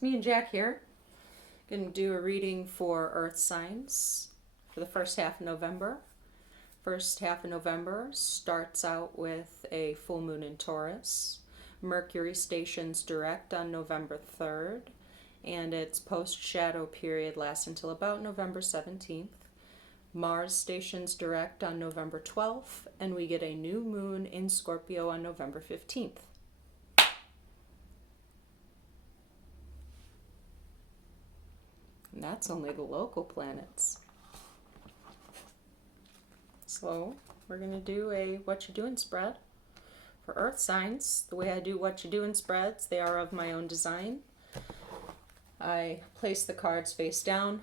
It's me and Jack here. Going to do a reading for Earth signs for the first half of November. First half of November starts out with a full moon in Taurus. Mercury stations direct on November 3rd, and its post-shadow period lasts until about November 17th. Mars stations direct on November 12th, and we get a new moon in Scorpio on November 15th. And that's only the local planets. So we're going to do a Whatchadoin spread for Earth signs. The way I do Whatchadoin spreads, they are of my own design. I place the cards face down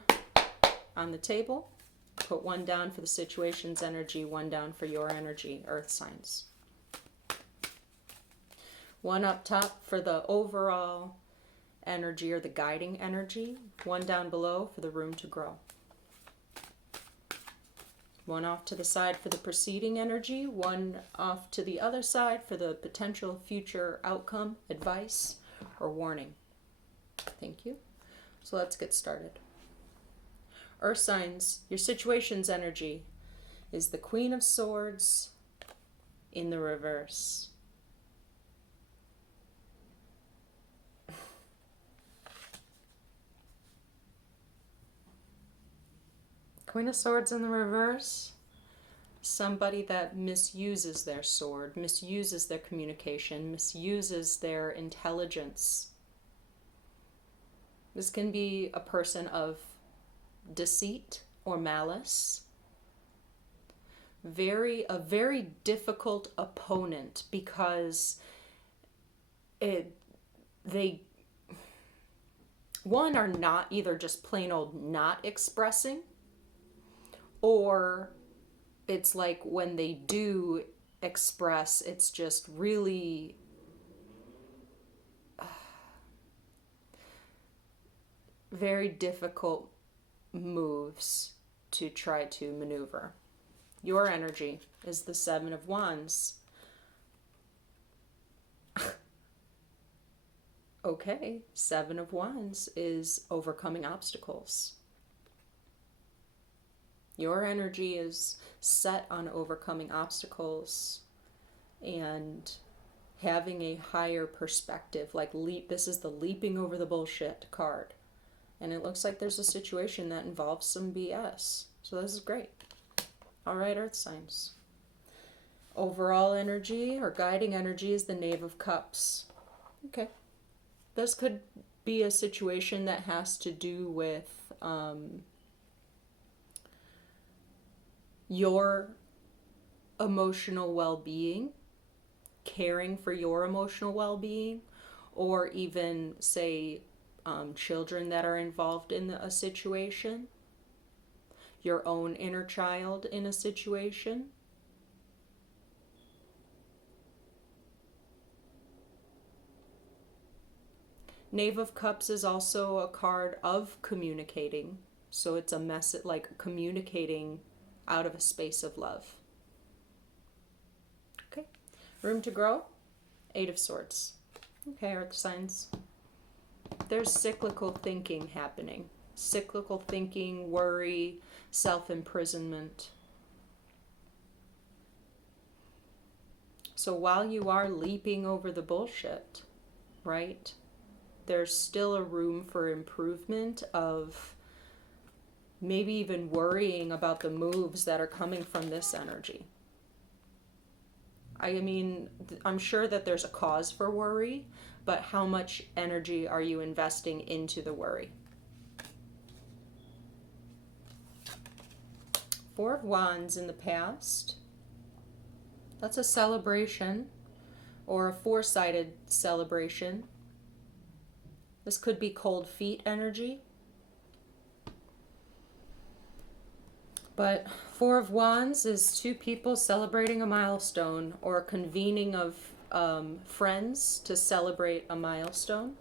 on the table. Put one down for the situation's energy, one down for your energy, Earth signs. One up top for the overall energy or the guiding energy, one down below for the room to grow. One off to the side for the preceding energy, one off to the other side for the potential future outcome, advice, or warning. Thank you. So let's get started. Earth signs, your situation's energy is the Queen of Swords in the reverse. Queen of Swords in the reverse, somebody that misuses their sword, misuses their communication, misuses their intelligence. This can be a person of deceit or malice. A very difficult opponent because they are not either just plain old not expressing, or it's like when they do express, it's just really very difficult moves to try to maneuver. Your energy is the Seven of Wands. Okay, Seven of Wands is overcoming obstacles. Your energy is set on overcoming obstacles and having a higher perspective. Like this is the leaping over the bullshit card. And it looks like there's a situation that involves some BS. So this is great. All right, Earth signs. Overall energy or guiding energy is the Knave of Cups. Okay. This could be a situation that has to do with your emotional well-being, caring for your emotional well-being, or even, say, children that are involved in a situation, your own inner child in a situation. Knave of Cups is also a card of communicating, so it's a message like communicating out of a space of love. Okay, room to grow, Eight of Swords. Okay, Earth signs. There's cyclical thinking happening. Cyclical thinking, worry, self-imprisonment. So while you are leaping over the bullshit, right, there's still a room for improvement of maybe even worrying about the moves that are coming from this energy. I mean, I'm sure that there's a cause for worry, but how much energy are you investing into the worry? Four of Wands in the past. That's a celebration or a four-sided celebration. This could be cold feet energy. But Four of Wands is two people celebrating a milestone or convening of friends to celebrate a milestone.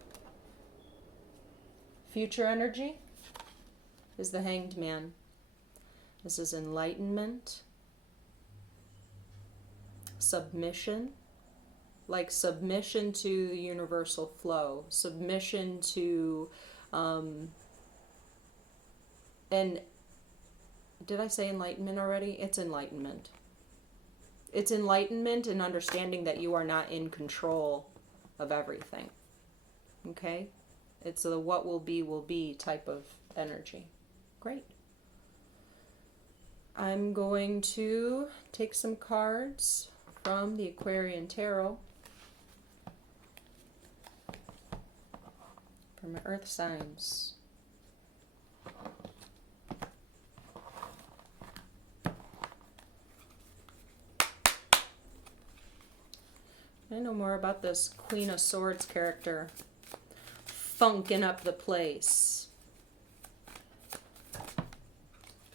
Future energy is the Hanged Man. This is enlightenment, submission, like submission to the universal flow, submission to, and did I say enlightenment already? It's enlightenment. It's enlightenment and understanding that you are not in control of everything. Okay? It's the what will be type of energy. Great. I'm going to take some cards from the Aquarian Tarot for my earth signs. I know more about this Queen of Swords character funking up the place.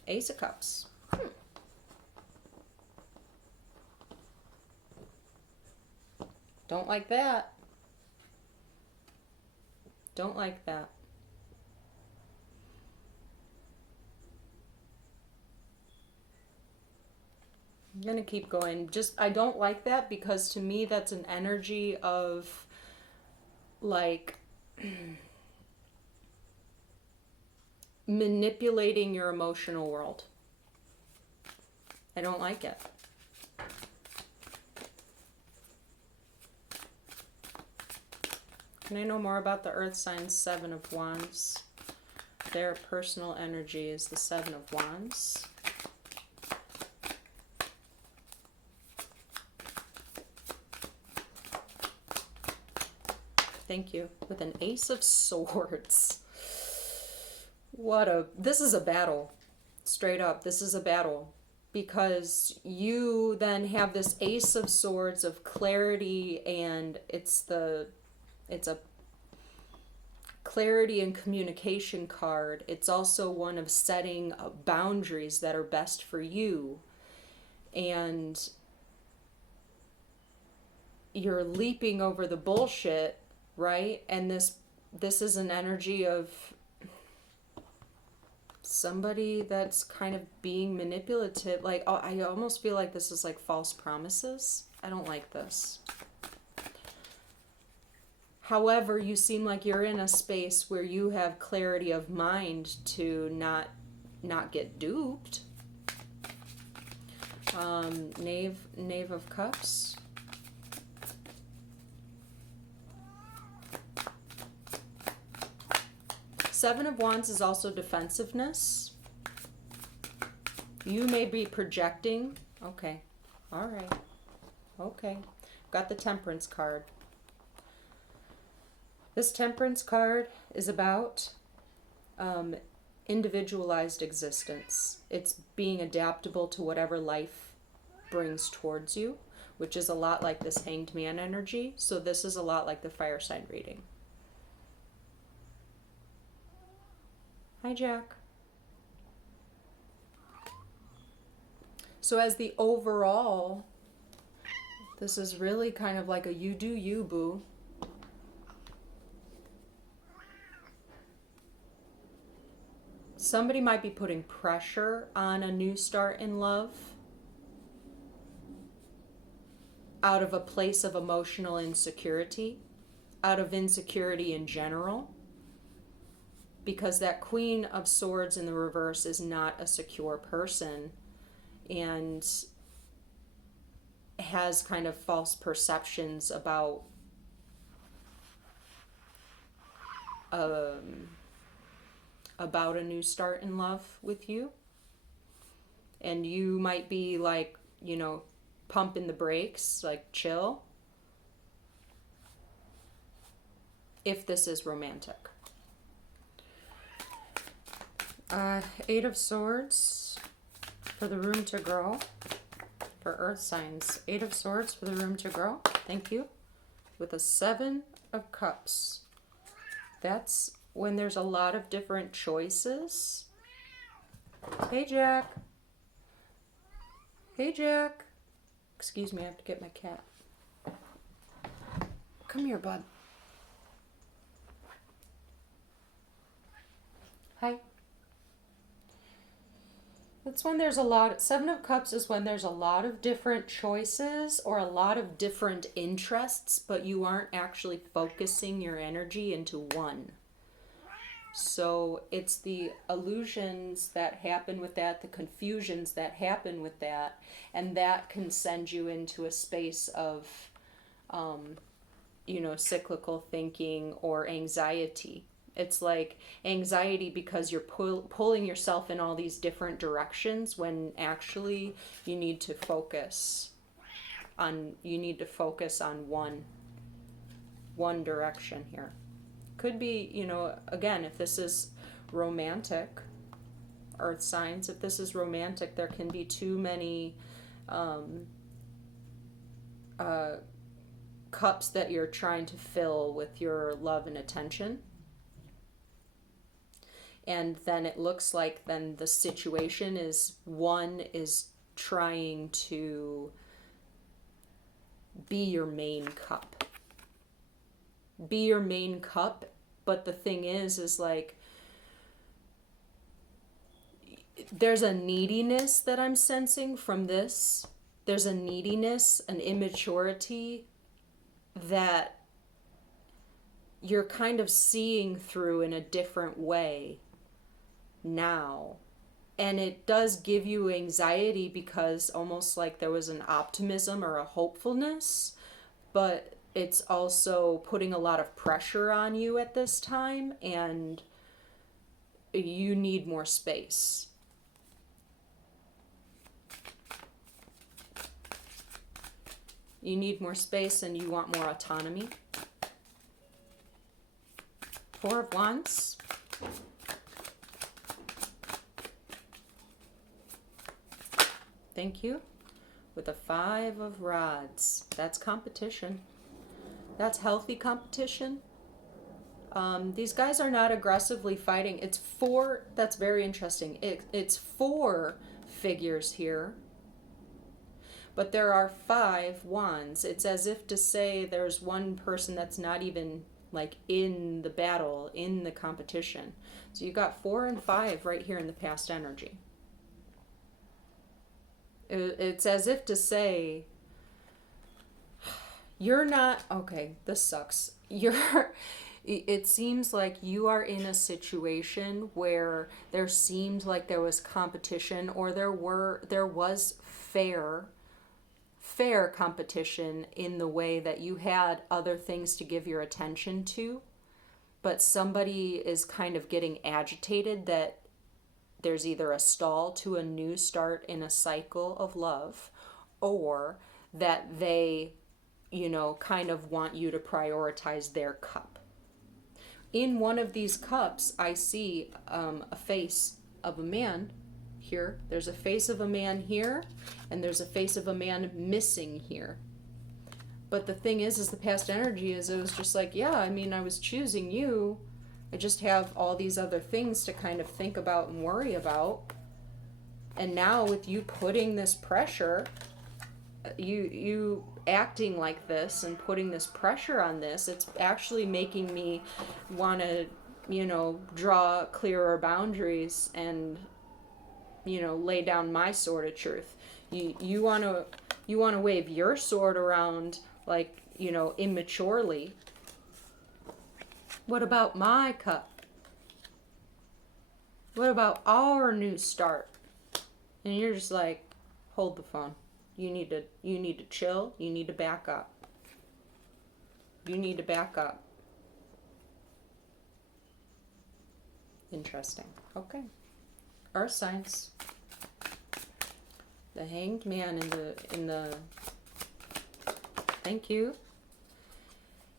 Ace of Cups. Don't like that. Don't like that. I'm going to keep going. I don't like that because to me that's an energy of like manipulating your emotional world. I don't like it. Can I know more about the earth signs? Seven of Wands. Their personal energy is the Seven of Wands. Thank you. With an Ace of Swords. This is a battle. Straight up, this is a battle. Because you then have this Ace of Swords of clarity, and it's a clarity and communication card. It's also one of setting boundaries that are best for you. And you're leaping over the bullshit, right? And this is an energy of somebody that's kind of being manipulative. Like, I almost feel like this is like false promises. I don't like this. However, you seem like you're in a space where you have clarity of mind to not get duped. Knave of Cups. Seven of Wands is also defensiveness. You may be projecting. Okay. All right. Okay. Got the Temperance card. This Temperance card is about individualized existence. It's being adaptable to whatever life brings towards you, which is a lot like this Hanged Man energy. So this is a lot like the fire sign reading. Hi, Jack. So as the overall, this is really kind of like a you do you, boo. Somebody might be putting pressure on a new start in love out of a place of emotional insecurity, out of insecurity in general. Because that Queen of Swords in the reverse is not a secure person and has kind of false perceptions about a new start in love with you. And you might be like, pumping the brakes, like chill, if this is romantic. Eight of Swords for the room to grow. For earth signs. Eight of Swords for the room to grow. Thank you. With a Seven of Cups. That's when there's a lot of different choices. Hey, Jack. Hey, Jack. Excuse me, I have to get my cat. Come here, bud. Hi. That's when there's a lot. Seven of Cups is when there's a lot of different choices or a lot of different interests, but you aren't actually focusing your energy into one. So it's the illusions that happen with that, the confusions that happen with that, and that can send you into a space of, cyclical thinking or anxiety. It's like anxiety because you're pulling yourself in all these different directions when actually you need to focus on one direction here. Could be, again, if this is romantic, earth signs, if this is romantic, there can be too many cups that you're trying to fill with your love and attention. And then it looks like then the situation is one is trying to be your main cup. Be your main cup, but the thing is like there's a neediness that I'm sensing from this. There's a neediness, an immaturity that you're kind of seeing through in a different way now. And it does give you anxiety because almost like there was an optimism or a hopefulness, but it's also putting a lot of pressure on you at this time, and you need more space. You need more space and you want more autonomy. Four of Wands. Thank you. With a Five of Rods. That's competition. That's healthy competition. These guys are not aggressively fighting. It's four. That's very interesting. It's four figures here. But there are 5 wands. It's as if to say there's one person that's not even like in the battle, in the competition. So you got 4 and 5 right here in the past energy. It's as if to say, you're not, okay, this sucks. It seems like you are in a situation where there seemed like there was competition, or there was fair competition in the way that you had other things to give your attention to, but somebody is kind of getting agitated that there's either a stall to a new start in a cycle of love, or that they, kind of want you to prioritize their cup. In one of these cups, I see a face of a man here. There's a face of a man here, and there's a face of a man missing here. But the thing is the past energy is, it was just like, yeah, I mean, I was choosing you. I just have all these other things to kind of think about and worry about. And now with you putting this pressure, you acting like this and putting this pressure on this, it's actually making me want to, draw clearer boundaries and, lay down my sword of truth. You want to wave your sword around like, immaturely. What about my cup? What about our new start? And you're just like, hold the phone. You need to chill. You need to back up. You need to back up. Interesting. Okay. Earth signs. The Hanged Man in the thank you.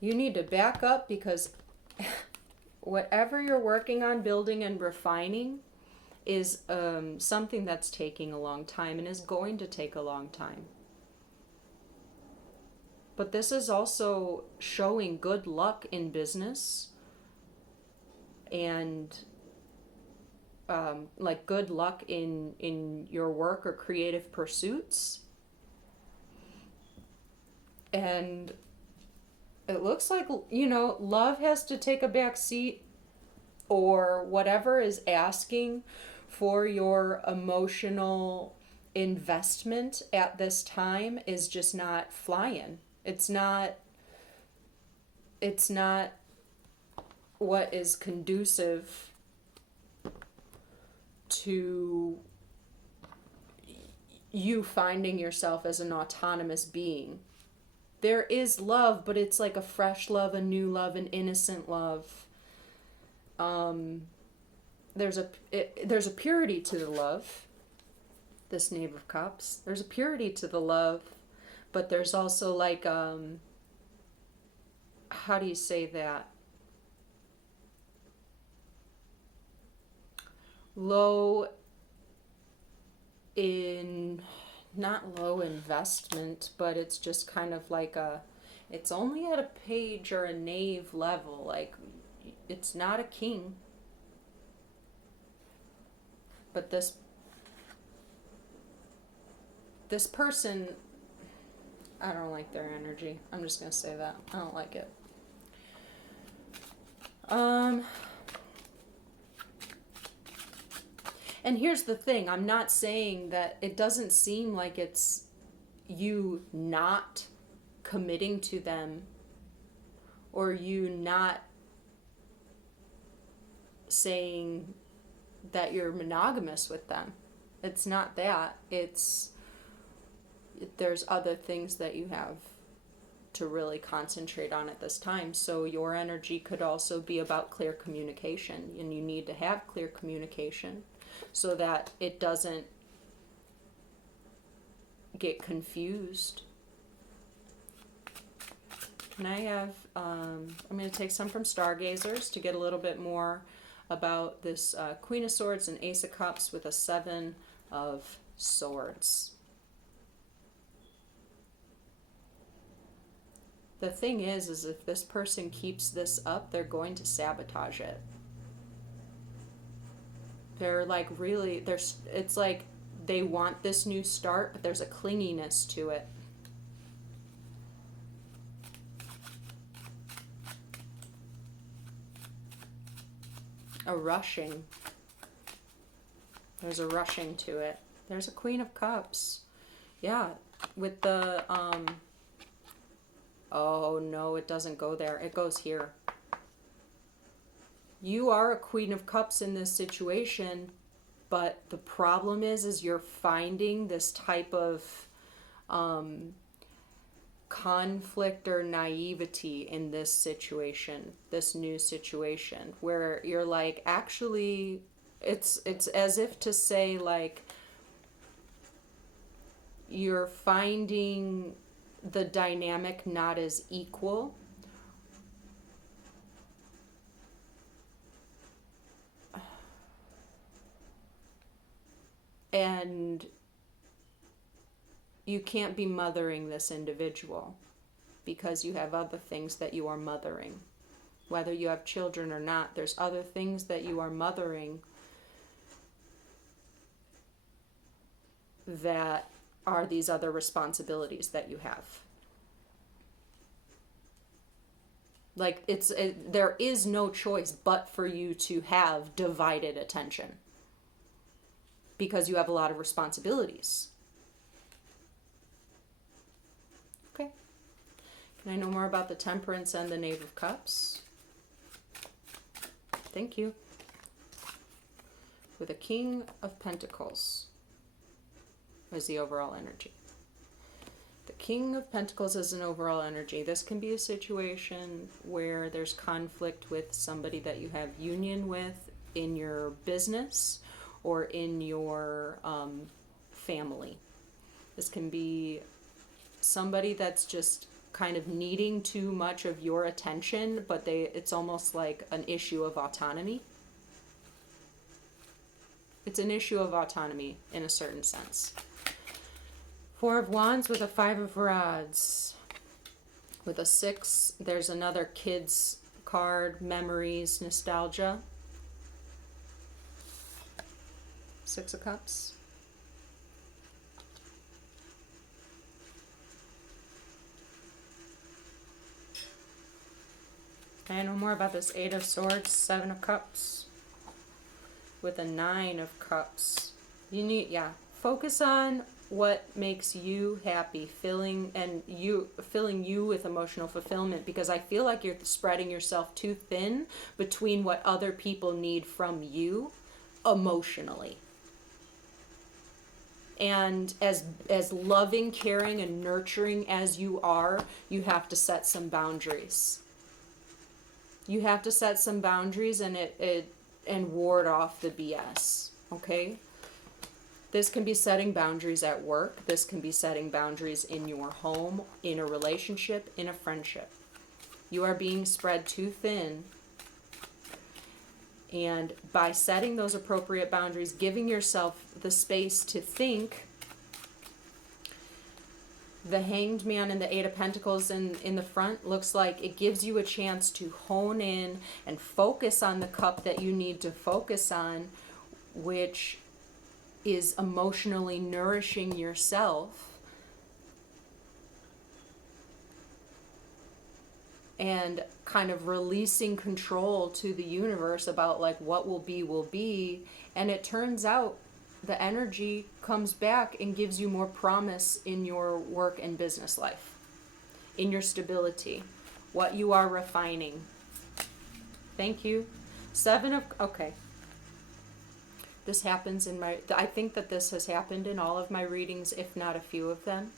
You need to back up because whatever you're working on building and refining is something that's taking a long time and is going to take a long time. But this is also showing good luck in business and like good luck in your work or creative pursuits. And it looks like, love has to take a back seat, or whatever is asking for your emotional investment at this time is just not flying. It's not what is conducive to you finding yourself as an autonomous being. There is love, but it's like a fresh love, a new love, an innocent love. There's a purity to the love. This Knave of Cups. There's a purity to the love, but there's also like how do you say that? Not low investment, but it's just kind of like it's only at a page or a knave level. Like, it's not a king. But this person, I don't like their energy. I'm just going to say that. I don't like it. And here's the thing, I'm not saying that it doesn't seem like it's you not committing to them or you not saying that you're monogamous with them. It's not that. There's other things that you have to really concentrate on at this time. So your energy could also be about clear communication, and you need to have clear communication so that it doesn't get confused. Can I have, I'm going to take some from Stargazers to get a little bit more about this Queen of Swords and Ace of Cups with a Seven of Swords. The thing is if this person keeps this up, they're going to sabotage it. They're like really, it's like they want this new start, but there's a clinginess to it. A rushing. There's a rushing to it. There's a Queen of Cups. Yeah, with the, oh no, it doesn't go there. It goes here. You are a Queen of Cups in this situation, but the problem is you're finding this type of conflict or naivety in this situation, this new situation, where you're like, actually, it's as if to say, like, you're finding the dynamic not as equal. And you can't be mothering this individual because you have other things that you are mothering. Whether you have children or not, there's other things that you are mothering that are these other responsibilities that you have. Like, there is no choice but for you to have divided attention because you have a lot of responsibilities. Okay. Can I know more about the Temperance and the Knave of Cups? Thank you. With a King of Pentacles is the overall energy. The King of Pentacles is an overall energy. This can be a situation where there's conflict with somebody that you have union with in your business or in your family. This can be somebody that's just kind of needing too much of your attention, but it's almost like an issue of autonomy. It's an issue of autonomy in a certain sense. Four of Wands with a Five of Rods. With a 6, there's another kids card, memories, nostalgia. 6 of Cups. Can I know more about this 8 of Swords, 7 of Cups? with a 9 of Cups. You need, yeah, focus on what makes you happy, filling you with emotional fulfillment, because I feel like you're spreading yourself too thin between what other people need from you emotionally. And as loving, caring, and nurturing as you are, you have to set some boundaries. You have to set some boundaries and ward off the BS, okay? This can be setting boundaries at work. This can be setting boundaries in your home, in a relationship, in a friendship. You are being spread too thin. And by setting those appropriate boundaries, giving yourself the space to think, the Hanged Man and the 8 of Pentacles in the front looks like it gives you a chance to hone in and focus on the cup that you need to focus on, which is emotionally nourishing yourself and kind of releasing control to the universe about like what will be. And it turns out the energy comes back and gives you more promise in your work and business life, in your stability, what you are refining. Thank you. 7 of, okay. This happens I think that this has happened in all of my readings, if not a few of them.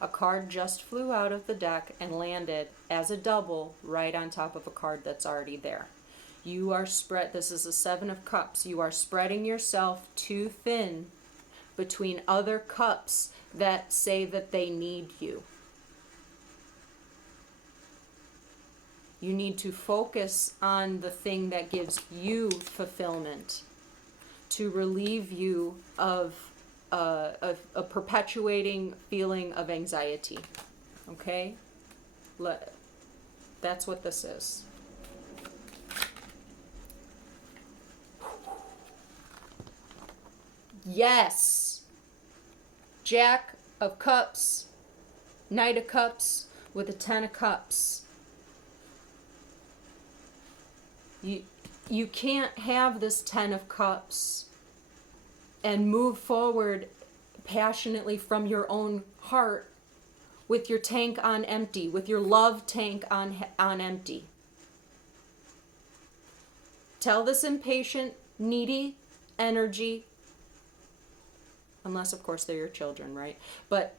A card just flew out of the deck and landed as a double right on top of a card that's already there. You are this is a 7 of Cups. You are spreading yourself too thin between other cups that say that they need you. You need to focus on the thing that gives you fulfillment, to relieve you of a perpetuating feeling of anxiety. Okay? That's what this is. Yes! Jack of Cups, Knight of Cups with a 10 of Cups. You can't have this 10 of Cups and move forward passionately from your own heart with your tank on empty, with your love tank on empty. Tell this impatient, needy energy, unless of course they're your children, right? But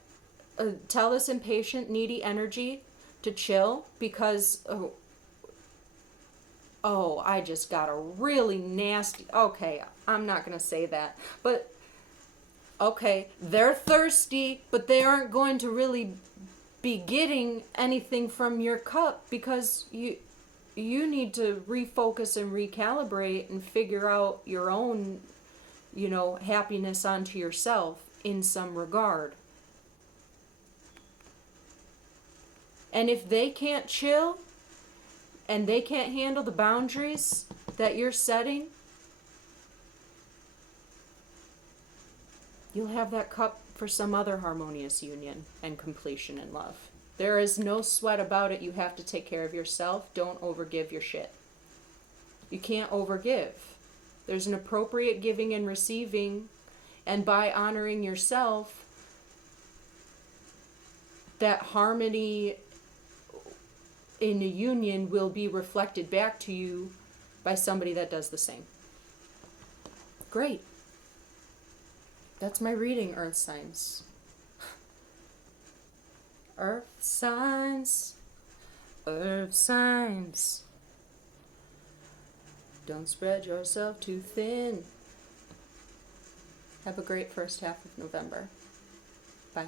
tell this impatient, needy energy to chill, because I just got a really nasty, okay, I'm not going to say that, but okay, they're thirsty, but they aren't going to really be getting anything from your cup, because you need to refocus and recalibrate and figure out your own, happiness onto yourself in some regard. And if they can't chill and they can't handle the boundaries that you're setting, you'll have that cup for some other harmonious union and completion in love. There is no sweat about it. You have to take care of yourself. Don't overgive your shit. You can't overgive. There's an appropriate giving and receiving, and by honoring yourself, that harmony in a union will be reflected back to you by somebody that does the same. Great. That's my reading, Earth signs. Earth signs. Earth signs. Don't spread yourself too thin. Have a great first half of November. Bye.